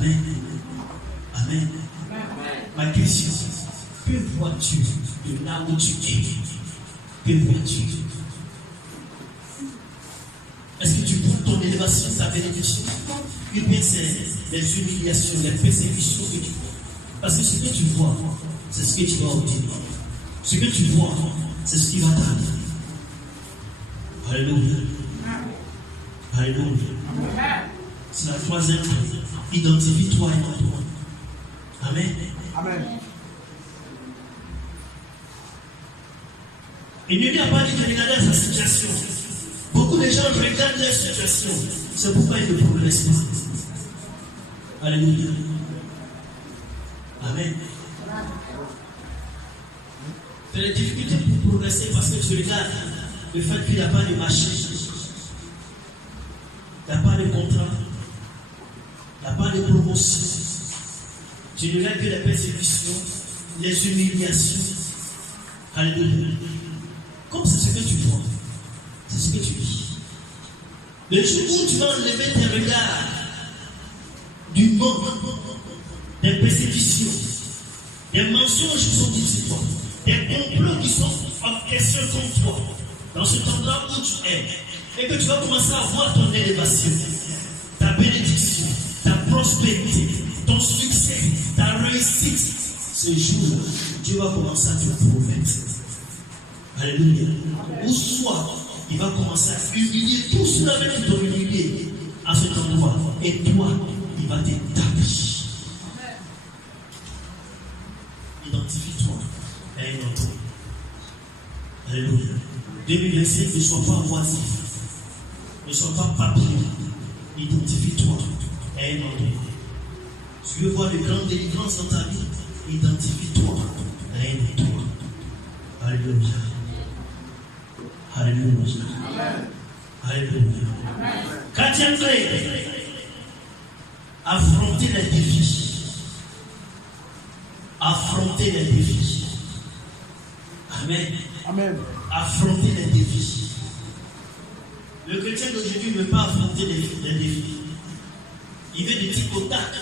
Amen. Amen. Ma question, que vois-tu de là où tu es? Que vois-tu? Est-ce que tu vois ton élévation, ta bénédiction? Ou bien c'est les humiliations, les persécutions que tu vois? Parce que ce que tu vois, c'est ce que tu vas obtenir. Ce que tu vois, c'est ce qui va t'arriver. Alléluia. Alléluia. C'est la troisième chose. Identifie-toi et toi. Amen. Amen. Il ne lui a pas dit de regarder sa situation. Beaucoup de gens regardent leur situation. C'est pourquoi ils ne progressent pas. Alléluia. Amen. Tu as des difficultés pour progresser parce que tu regardes le fait qu'il n'y a pas de marché. Il n'y a pas de contrat. Il n'y a pas de promotion. Tu ne regardes que les persécutions, les humiliations. Alléluia. Comme c'est ce que tu vois, c'est ce que tu vis. Le jour où tu vas enlever tes regards du monde, des persécutions, des mensonges qui sont dites sur toi, des complots qui sont orchestrés contre toi, dans ce temps-là où tu es, et que tu vas commencer à voir ton élévation, ta bénédiction, ta prospérité, ton succès, ta réussite, ce jour-là, Dieu va commencer à te promettre. Alléluia. Ou soit, il va commencer à humilier tous ceux-là qui t'ont humilié à cet endroit. Et toi, il va t'établir. Identifie-toi et aime-toi. Alléluia. 2025, ne sois pas oisif. Ne sois pas papillon. Identifie-toi et aime-toi. Tu veux voir de grandes délivrances dans ta vie? Identifie-toi et aime-toi. Alléluia. Alléluia. Alléluia. Quatrième clé, affronter les défis. Affronter les défis. Amen. Amen. Affronter les défis. Le chrétien d'aujourd'hui ne veut pas affronter les défis. Il veut des tic au tac.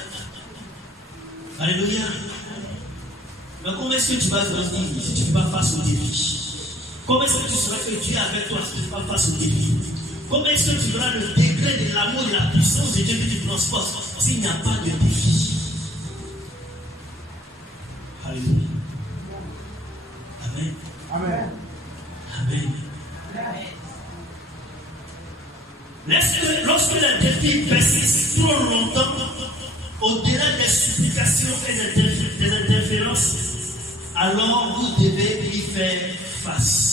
Alléluia. Mais comment est-ce que tu vas grandir si tu ne fais pas face aux défis? Comment est-ce que tu sauras que Dieu est avec toi si tu ne fais pas face aux défis? Comment est-ce que tu verras le degré de l'amour et de la puissance de Dieu que tu transportes s'il n'y a pas de défi? Alléluia. Amen. Amen. Amen. Lorsque les défis persistent trop longtemps, au-delà des supplications et des interférences, alors vous devez y faire face.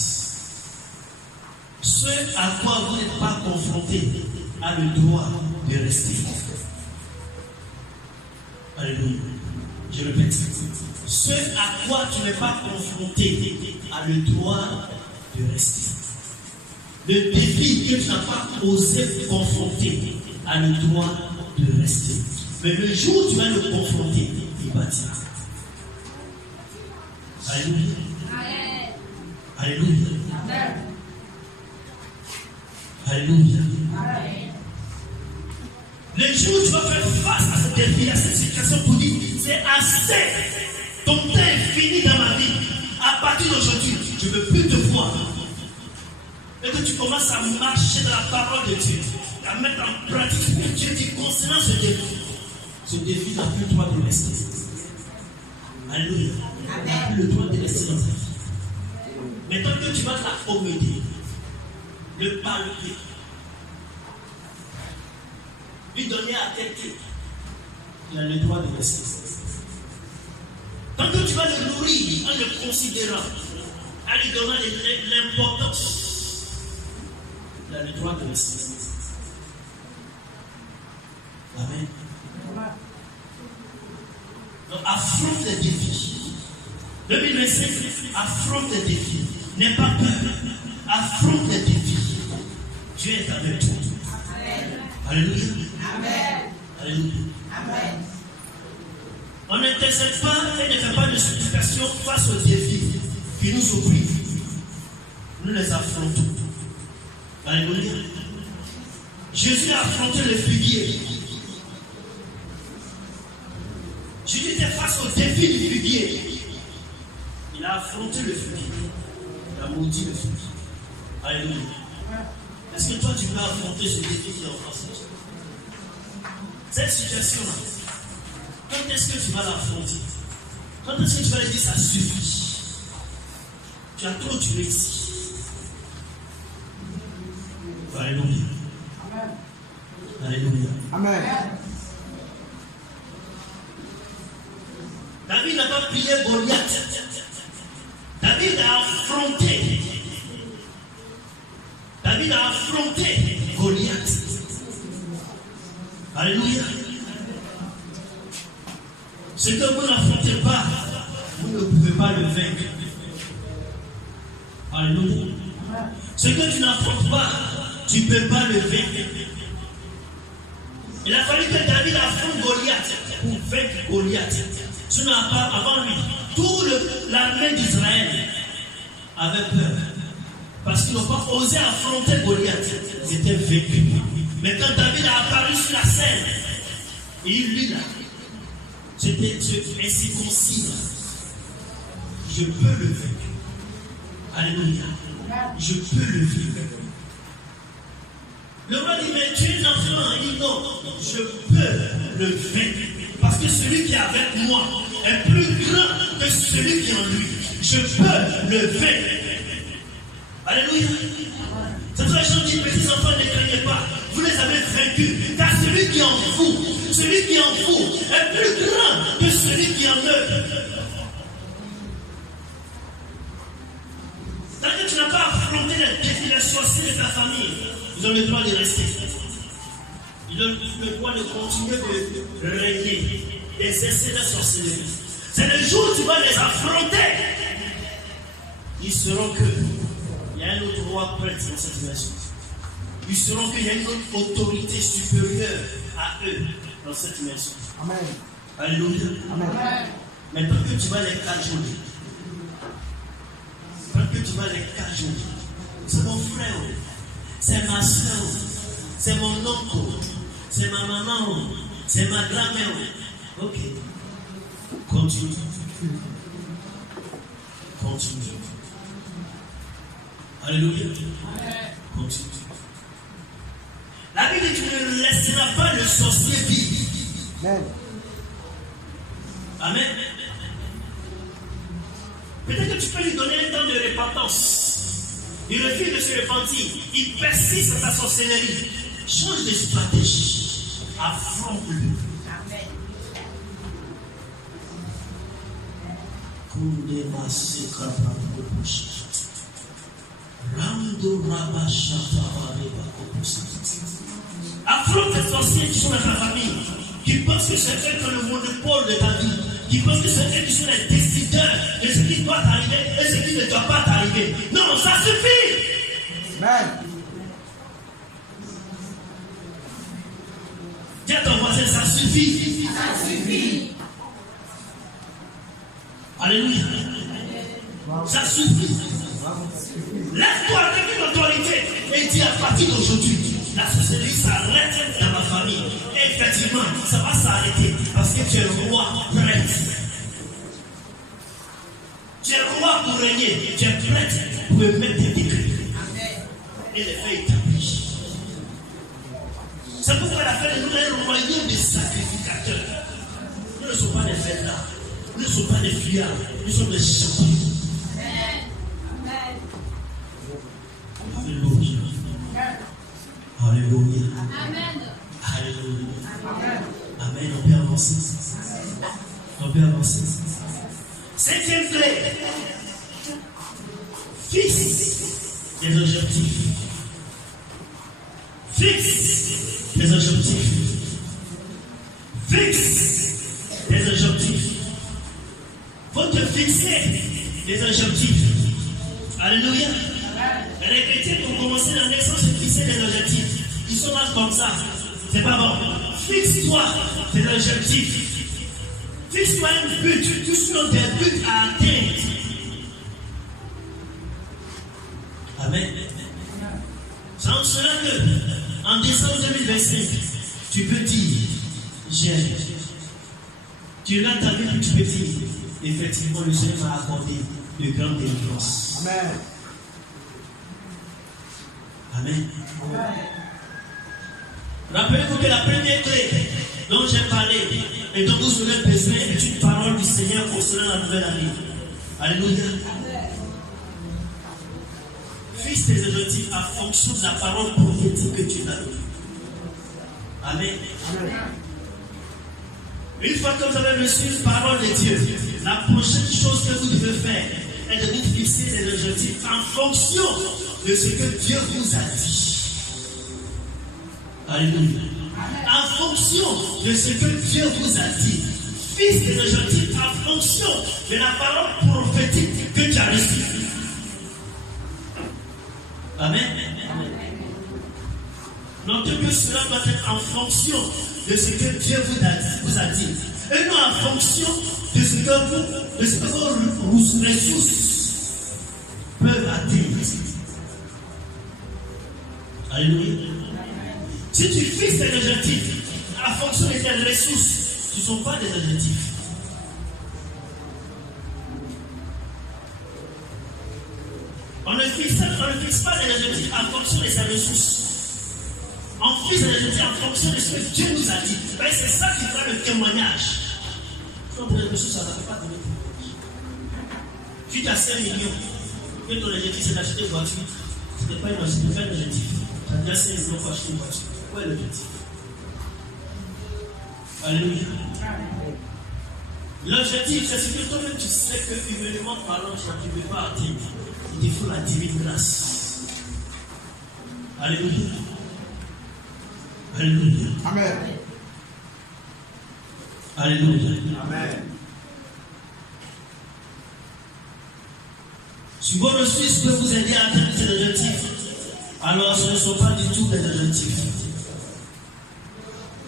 Ce à quoi vous n'êtes pas confronté a le droit de rester. Alléluia. Je répète. Ce à quoi tu n'es pas confronté a le droit de rester. Le défi que tu n'as pas osé confronter a le droit de rester. Mais le jour où tu vas le confronter, il bâtira. Alléluia. Alléluia. Alléluia. Le jour où tu vas faire face à ce défi, à cette situation pour dire, c'est assez. Ton temps est fini dans ma vie. À partir d'aujourd'hui, je ne veux plus te voir. Et que tu commences à marcher dans la parole de Dieu, à mettre en pratique ce que Dieu dit concernant ce défi. Ce défi n'a plus le droit de rester. Alléluia. Il n'a plus le droit de rester dans ta vie. Mais tant que tu vas l'accommoder, le palper, lui donner à quelqu'un, il a le droit de rester. Tant que tu vas le nourrir en le considérant, en lui donnant l'importance, il a le droit de rester. Amen. Donc affronte les défis. 2025, affronte les défis. N'aie pas peur. Affronte les défis. Dieu est avec toi. Amen. Alléluia. Amen. Alléluia. Amen. On n'intercède pas et ne fait pas de supplication face aux défis qui nous oppriment. Nous les affrontons. défi du figuier. Il a affronté le figuier. Il a maudit le figuier. Alléluia. Est-ce que toi tu peux affronter ce défi qui est en face de toi? Cette situation-là, quand est-ce que tu vas l'affronter? Quand est-ce que tu vas lui dire ça suffit? Tu as trop tué ici. Alléluia. Alléluia. Amen. David n'a pas plié Goliath. David a affronté. David a affronté Goliath. Alléluia. Ce que vous n'affrontez pas, vous ne pouvez pas le vaincre. Alléluia. Ce que tu n'affrontes pas, tu ne peux pas le vaincre. Il a fallu que David affronte Goliath pour vaincre Goliath. Sinon, avant lui, toute l'armée d'Israël avait peur. Parce qu'ils n'ont pas osé affronter Goliath. Ils étaient vaincus. Mais quand David a apparu sur la scène, et lui là, c'était incirconcis. Je peux le vaincre. Alléluia. Je peux le vaincre. Le roi dit, mais tu es un enfant. Il dit non, je peux le vaincre. Parce que celui qui est avec moi est plus grand que celui qui est en lui. Je peux le vaincre. Alléluia. C'est pour ça que les gens disent, petits enfants, ne craignez pas. Vous les avez vaincus. Car celui qui est en vous, celui qui est en vous est plus grand que celui qui est en eux. Tant que tu n'as pas affronté les défis, les sorciers de ta famille, ils ont le droit de rester. Ils ont le droit de continuer de régner, d'exercer la sorcellerie. C'est le jour où tu vas les affronter. Ils sauront qu'il y a un autre roi prêtre dans cette nation. Ils sauront qu'il y a une autre autorité supérieure à eux dans cette nation. Amen. Alléluia. Amen. Mais tant que tu vas les cajoler, tant que tu vas les cajoler, c'est mon frère, c'est ma soeur, c'est mon oncle, c'est ma maman, c'est ma grand-mère. Ok. Continue. Continue. Alléluia. Continue. La Bible dit que tu ne laisseras pas le sorcier vivre. Amen. Amen. Peut-être que tu peux lui donner un temps de repentance. Il refuse de se repentir. Il persiste dans sa sorcellerie. Change de stratégie. Affronte-le. Amen. Affronte les sorciers qui sont dans ta famille, qui pensent que c'est eux qui ont le monopole de ta vie, qui pensent que c'est eux qui sont les décideurs de ce qui doit t'arriver et ce qui ne doit pas t'arriver. Non, ça suffit. Amen. Dis à ton voisin, ça suffit. Ça suffit. Alléluia. Ça suffit. Lève-toi avec une autorité et dis à partir d'aujourd'hui, la sorcellerie s'arrête dans ma famille. Et effectivement, ça va s'arrêter parce que tu es roi prêtre. Tu es roi pour régner. Tu es prêtre pour émettre des décrets. Et les faits établis. C'est pourquoi la fait de nous un royaume de sacrificateurs. Nous ne sommes pas des fêtards. Nous ne sommes pas des fuyards. Nous sommes des champions. Alléluia. Alléluia. Amen. Alléluia. Amen. Amen. On peut avancer. On peut avancer. Cinquième clé. Fixe des objectifs. Fixe des objectifs. Fixe des objectifs. Il faut te fixer des objectifs. Alléluia. Les chrétiens, pour commencer la naissance, se fixer des objectifs. Ils sont là comme ça. C'est pas bon. Fixe-toi des objectifs. Fixe-toi un but. Tous sont des buts à atteindre. Amen. C'est en cela que, en décembre 2025, tu peux dire, j'ai Tu regardes ta vie, puis tu peux dire, effectivement, le Seigneur m'a accordé de grandes délivrances. Amen. Amen. Rappelez-vous que la première clé dont j'ai parlé et dont vous aurez besoin est une parole du Seigneur concernant la nouvelle année. Alléluia. Fixe tes objectifs en fonction de la parole prophétique que tu as donnée. Amen. Une fois que vous avez reçu une parole de Dieu, la prochaine chose que vous devez faire est de vous fixer des objectifs en fonction de ce que Dieu vous a dit. Alléluia. En fonction de ce que Dieu vous a dit, fixe des objectifs en fonction de la parole prophétique que tu as reçue. Amen. Notez que cela doit être en fonction de ce que Dieu vous a dit. Et non en fonction de ce que vos ressources peuvent atteindre. Alléluia. Si tu fixes tes objectifs en fonction de tes ressources, ce ne sont pas des objectifs. On ne fixe pas des objectifs en fonction de ses ressources. On fixe des objectifs en fonction de ce que Dieu nous a dit. Ben, c'est ça qui fera le témoignage. Quand tu as des ressources, ça ne fait pas donner témoignage. Si tu as 5 millions, que ton objectif c'est d'acheter une voiture, ce n'est pas un objectif. Tu as déjà 5 millions pour acheter une voiture. Quoi est l'objectif? Alléluia. L'objectif, c'est ce que toi-même tu sais que humainement parlant, tu ne peux pas atteindre. Il faut la divine grâce. Alléluia. Alléluia. Amen. Alléluia. Amen. Si vos ressources peuvent vous aider à atteindre ces objectifs, alors ce ne sont pas du tout des objectifs.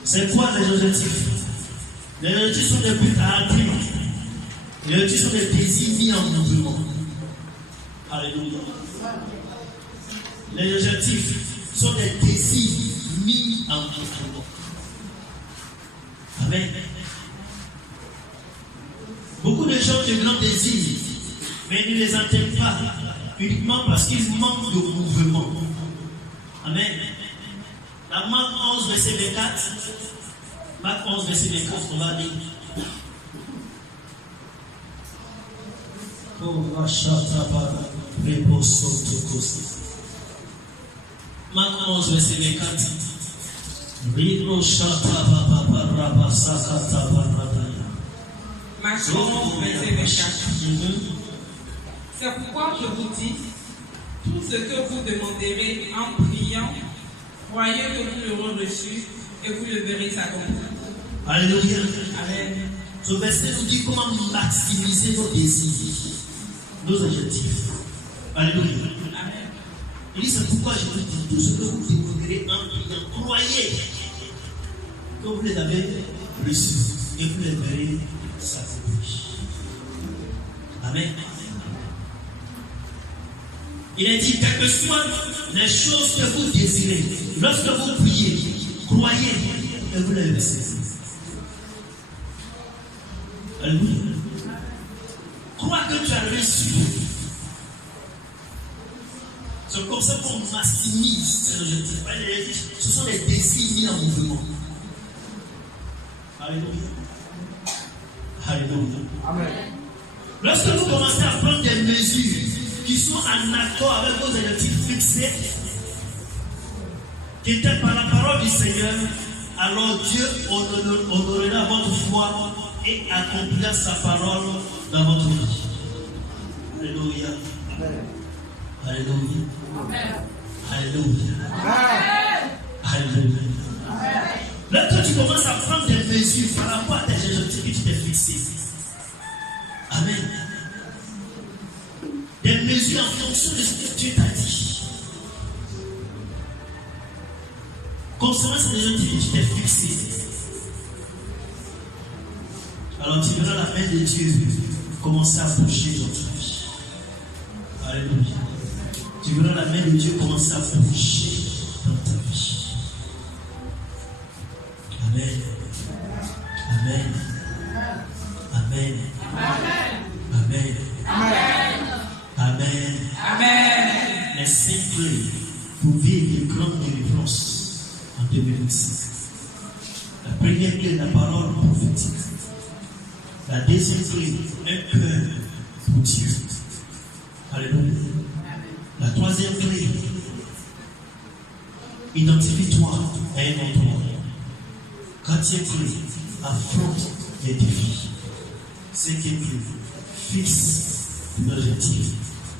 C'est quoi les objectifs? Les objectifs sont des buts à atteindre. Les objectifs sont des désirs mis en mouvement. Alléluia. Les objectifs sont des désirs mis en mouvement. Amen. Beaucoup de gens ont de grands désirs, mais ils ne les atteignent pas uniquement parce qu'ils manquent de mouvement. Amen. La Marc 11, verset 24. Marc 11, verset 24, on va dire. Marc 11, verset 24. Marc 11, verset 24. C'est pourquoi je vous dis, tout ce que vous demanderez en priant, croyez que vous l'aurez reçu et vous le verrez s'accomplir. Alléluia. Amen. Ce verset nous dit comment maximiser nos désirs, nos objectifs. Alléluia. Amen. Il dit, c'est pourquoi je vous dis, tout ce que vous demanderez en priant, croyez que vous les avez reçus et vous les verrez s'accomplir. Amen. Il est dit, quelles que soient les choses que vous désirez, lorsque vous priez, croyez et vous les recevez. Alléluia. Crois que tu as reçu. C'est comme ça qu'on maximise ces objectifs. Ce sont des désirs mis en mouvement. Alléluia. Alléluia. Amen. Lorsque vous commencez à prendre des mesures qui sont en accord avec vos objectifs fixés, qui étaient par la parole du Seigneur, alors Dieu honorera votre foi et accomplira sa parole dans votre vie. Alléluia. Alléluia. Alléluia. Alléluia. Lorsque tu commences à prendre des mesures par rapport à tes objectifs que tu t'es fixés, amen. Des mesures en fonction de ce que Dieu t'a dit. Concernant ces objectifs que tu t'es fixés, alors tu verras la main de Dieu commencer à bouger dans ta vie. Alléluia. Tu verras la main de Dieu commencer à bouger dans ta vie. Amen. Amen. grandes délivrances en 2025. La première clé, la parole prophétique. La deuxième clé, un cœur pour Dieu. Alléluia. La troisième clé, identifie-toi à un endroit. Quatrième clé, affronte les défis. Cinquième clé, fixe l'objectif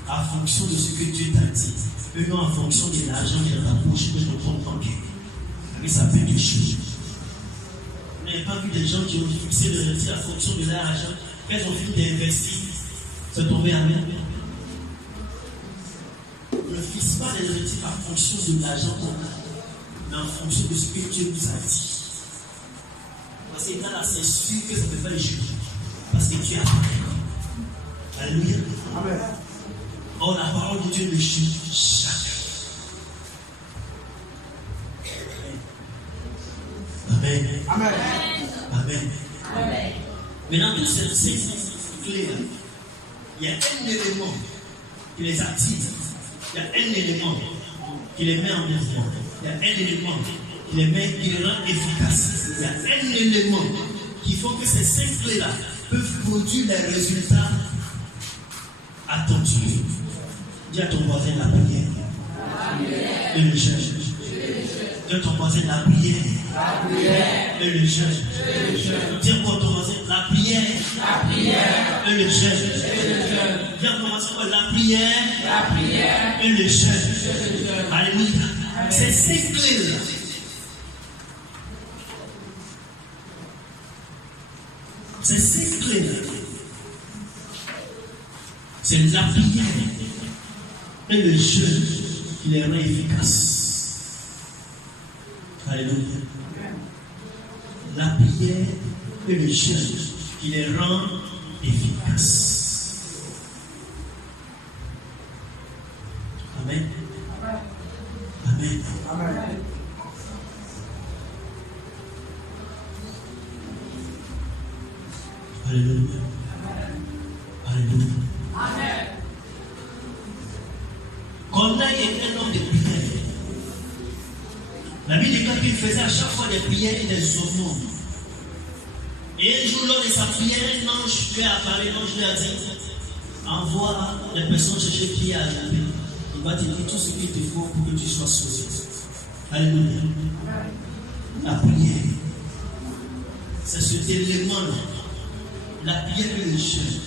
en fonction de ce que Dieu t'a dit. Et non en fonction de l'argent qui est dans ta bouche que je ne comprends pas. Mais ça peut être choses. Vous n'avez pas vu des gens qui ont fixé l'objectif en fonction de leur argent. Qu'elles ont fini d'investir, c'est tombé à mer. Ne fixe pas les objectifs en fonction de l'argent qu'on a, mais en fonction de ce que Dieu nous a dit. Parce que là, c'est sûr que ça ne peut pas échouer. Parce que Dieu a parlé. Alléluia. Amen. Or, la parole de Dieu ne juge jamais. Amen. Amen. Amen. Amen. Mais dans toutes ces clés-là, il y a un élément qui les active. Il y a un élément qui les met en mouvement. Il y a un élément qui les rend efficaces. Il y a un élément qui fait que ces 5 clés-là peuvent produire les résultats attendus. Dis à ton voisin la prière. Et le jeûne. Dis à ton voisin la prière. Et le jeûne. Dis à ton voisin la prière. Et le jeûne. Dis à ton voisin la prière. Et le jeûne. Alléluia. C'est ces clés-là. C'est ces clés-là. C'est la prière et le jeûne qui les rend efficaces. Alléluia. La prière et le jeûne qui les rend efficaces. Amen. Amen. Amen. Alléluia. Alléluia. Amen. Corneille était un homme de prière. La Bible dit qu'il faisait à chaque fois des prières et des aumônes. Et un jour, lors de sa prière, un ange lui a parlé, l'ange lui a dit, envoie les personnes chercher qui a ajouté. Il va te dire tout ce qu'il te faut pour que tu sois sauvé. Alléluia. La prière, c'est cet élément-là. La prière et le jeûne.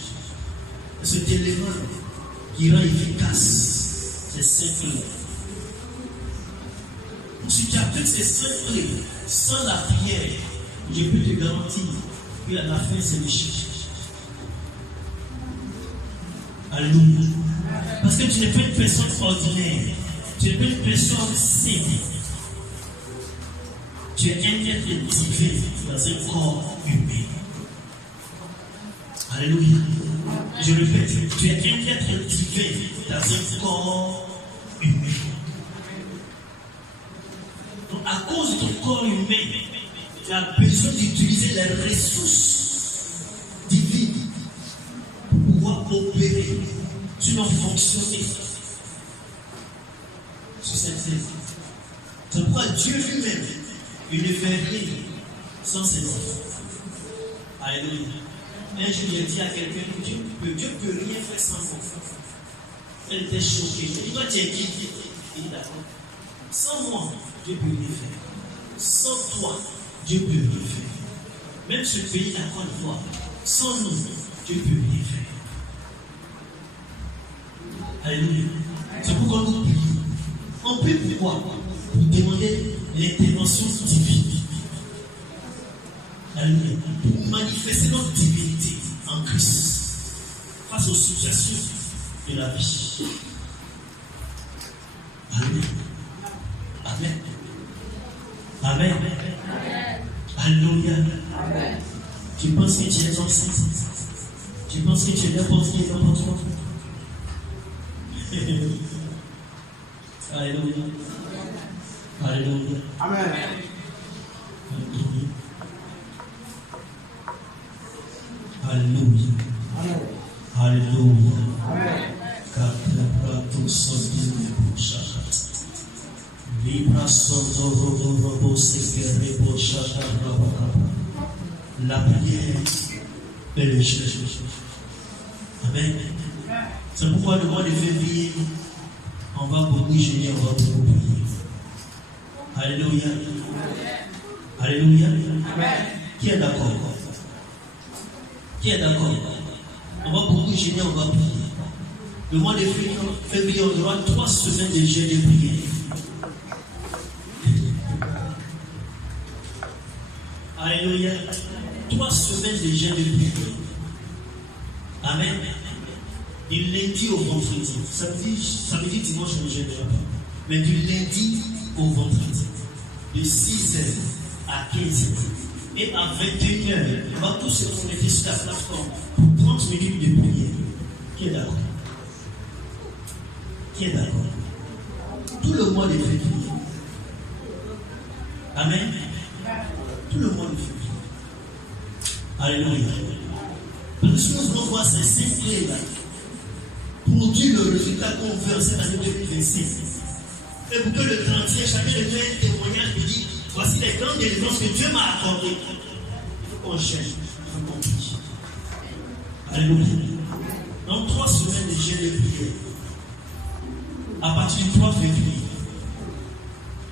C'est cet élément qui rend efficace ces 5 clés. Si tu as toutes ces 5 clés sans la prière, je peux te garantir qu'à la fin, c'est l'échec. Alléluia. Parce que tu n'es pas une personne ordinaire. Tu n'es pas une personne simple. Tu es un être divin dans un corps humain. Alléluia. Je répète, tu es un être divin dans un corps humain. Donc, à cause de ton corps humain, tu as besoin d'utiliser les ressources divines pour pouvoir opérer, sinon fonctionner sur cette terre. C'est pourquoi Dieu lui-même, il ne fait rien sans ses enfants. Alléluia. Un jour, j'ai dit à quelqu'un que Dieu ne peut rien faire sans moi. Elle était choquée. Je dis, toi, tu es qui? Il dit, d'accord. Sans moi, Dieu peut rien faire. Sans toi, Dieu peut rien faire. Même ce pays, la Côte d'Ivoire, sans nous, Dieu peut rien faire. Alléluia. C'est pourquoi nous prions. On prie pourquoi? Pour demander l'intervention divine. Alléluia. Pour manifester notre divinité en Christ face aux situations de la vie. Alléluia. Amen. Amen. Alléluia. Tu penses que tu es enceinte? Tu penses que tu es n'importe qui, n'importe quoi? Alléluia. Alléluia. Amen. Alléluia. Amen. Alléluia. Amen. Kaprato sodine bouchat. La prière est le jeu. Amen. C'est pourquoi le mois de février, on va beaucoup gêner, on va beaucoup prier. Alléluia. Alléluia. Qui est d'accord? Qui est d'accord? On va beaucoup gêner, on va prier. Le mois de février, on aura 3 semaines de jeûne et de prière. Alléluia. 3 semaines de jeûne et de prière. Amen. Du lundi au vendredi. Samedi, dimanche, on ne jeûnera pas. Mais du lundi au vendredi. De 6h à 15h. Et à 21h, on va tous se connecter sur la plateforme pour 30 minutes de prière. Qui est d'accord? Qui est d'accord? Tout le mois de février. Amen. Tout le mois de février. Alléluia. Parce que ce que nous voulons voir, c'est ces clés-là. Produire le résultat qu'on veut en cette année 2026. Et pour que le 30e, chacun de nous ait un témoignage qui dit voici les grandes délivrances que Dieu m'a accordées. Il faut qu'on cherche, il faut qu'on prie. Alléluia. Donc 3 semaines de jeûne et prière. À partir du 3 février.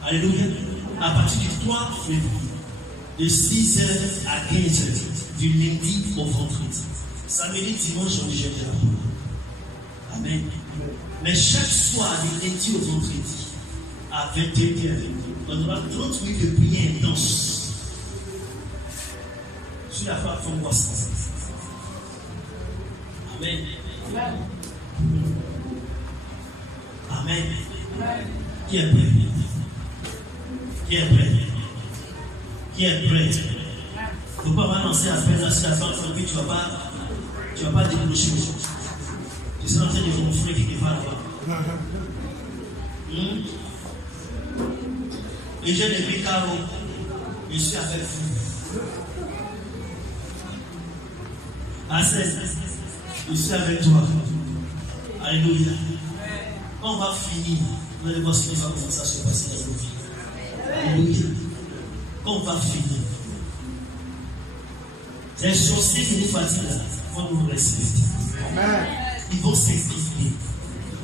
Alléluia. À partir du 3 février. De 6h à 15h. Du lundi au vendredi. Samedi, dimanche, on ne jeûnera pas. Amen. Mais chaque soir, du lundi au vendredi, à 21h, on aura 30 minutes de prière intense. Sur la plateforme WhatsApp. Amen. Amen. Qui est prêt? Qui est prêt? Qui est prêt? Il ne faut pas balancer après la situation, puis tu ne vas pas déboucher. Tu seras en train de gonfler quelque part là-bas. Et j'ai des carreaux. Je suis avec vous. Assez. Je suis avec toi. Alléluia. Quand on va finir, vous allez voir ce qui va commencer à se passer dans nos vies. Alléluia. Quand on va finir, les sorciers qui nous fatiguent là vont nous respecter. Ils vont s'expliquer.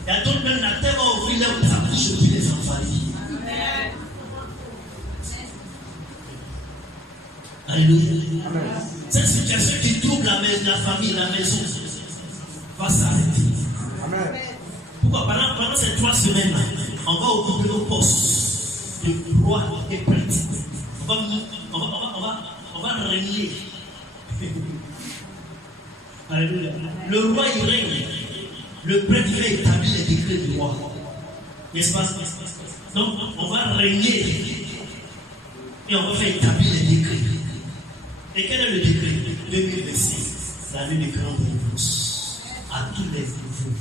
Il y a d'autres même la terre va ouvrir leur bouche et puis les envahir. Alléluia. Cette situation qui trouble la famille, la maison, va s'arrêter. Pourquoi? Pendant ces 3 semaines-là, on va occuper nos postes de roi et prêtre. On va régner. Alléluia. Le roi il règne. Le prêtre il va établir les décrets du roi. N'est-ce pas? Donc on va régner. Et on va faire établir les décrets. Et quel est le décret? 2026, l'année de grande délivrance. À tous les niveaux.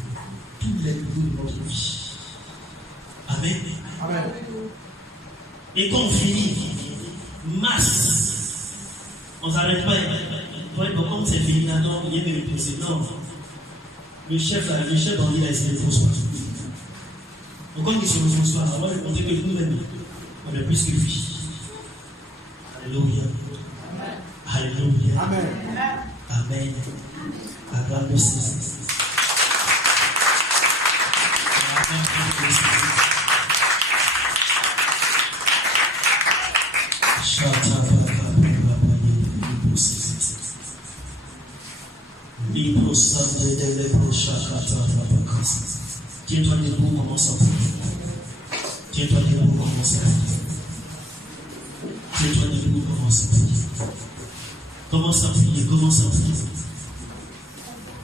Tous les niveaux de notre vie. Amen. Amen. Et quand on finit, masse. On ne s'arrête pas. Comme c'est fini, non, il y a le président. Le chef on dit là, c'est le bonsoir. Donc, quand il se le bonsoir, on va lui montrer que nous-mêmes, on est plus que lui. Alléluia. Alléluia. Amen. Amen. La grande de César. Tiens-toi debout, commence à prier. Tiens-toi debout, commence à prier. Tiens-toi debout, commence à prier. Commence à prier, commence à prier.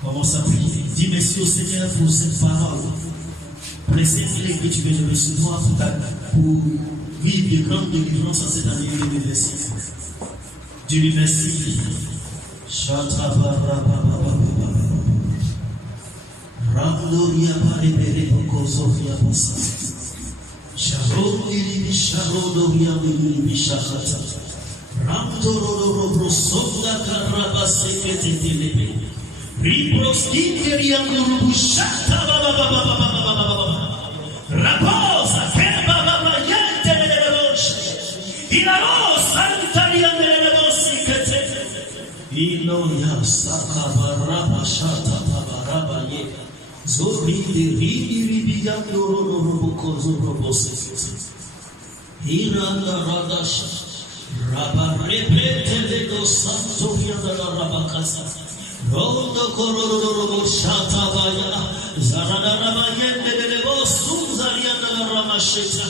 Commence à prier. Dis merci au Seigneur pour cette parole. Pour les clés que tu veux recevoir pour vivre de grandes délivrances en cette année 2026. Dieu merci. Randoria Palibere Kozofia Bosa. Sharodi Sharodoria Bishakata. Ramdoro Brosonda Karaba Sekete Telebe. Ribroski Riam Shata Baba Raposa Keba Baba Yente Hilaro Santaria Melebosikete. Inoya Sakabaraba Shata Tabaraba Ye. Zori de Ribiya Robokozo Robosik. Hiranda Radasha. Rabarepete Lego Santoria Rabakasa. Rondo Kororo Shatabaya. Zarada Rabayende Lebo Sunzaria Ramasheta.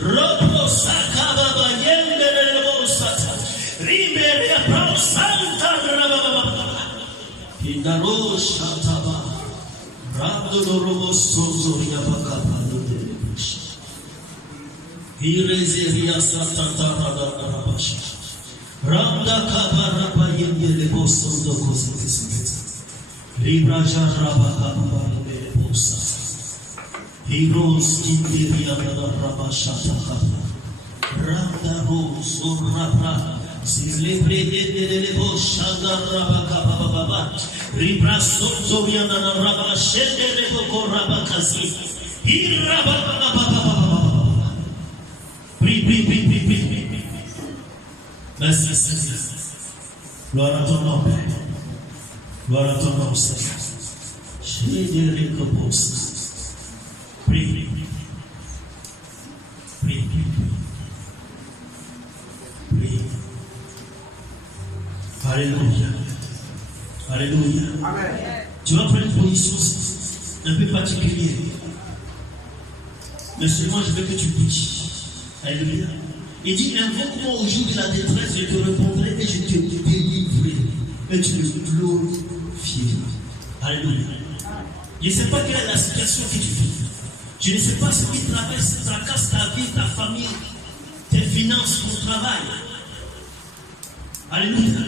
Robo Sakaba Yende Lebo Sata. Riberia Pro Santa Rababa. Indaro Shataba. Rando Robo Sunzoria Bakapa. Hirezeria Santa Rabasha. Randa Kabarapa Yende Lebo Sundo Kosikis. Libra Jaraba Kababa Lebo Sata. Heroes Kindiria Rabashata Randa Rose Rabra Celebre de Lebo Shanda Rabaka Libra Sotoriana Rabashende Lebo Rabakasi Hirababa. Merci Seigneur. Gloire à ton nom, Père. Gloire à ton nom, Seigneur. J'ai des récompenses. Prie. Alléluia. Alléluia. Amen. Tu vas prendre une position un peu particulière. Mais seulement je veux que tu bouges. Alléluia. Il dit, invoque-moi au jour de la détresse, je te répondrai et je te délivrerai. Mais tu me glorifieras. Alléluia. Je ne sais pas quelle est la situation que tu vis. Je ne sais pas ce qui tracasse ta vie, ta famille, tes finances, ton travail. Alléluia.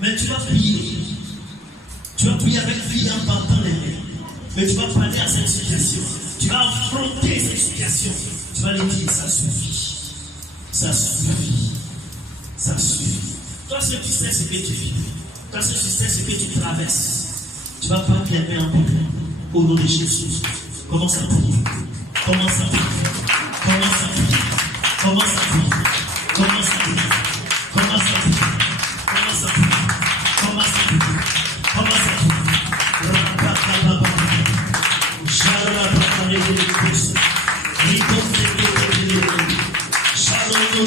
Mais tu vas prier. Tu vas prier avec vie en partant les mains. Mais tu vas parler à cette situation. Tu vas affronter cette situation. Tu vas lui dire, ça suffit. Ça suffit. Ça suffit. Toi, ce que tu sais, c'est que tu vis. Toi, ce que tu sais, c'est que tu traverses. Tu vas pas te lever en prière. Au nom de Jésus. Commence à prier. Commence à prier. Commence à prier. Commence à prier. Commence à prier. Commence à prier. Commence à prier. Commence à prier. Commence à prier. Rapakababa. Jarabakababa. Rikonte. Shalom.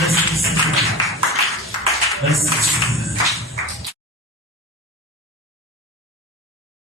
Merci.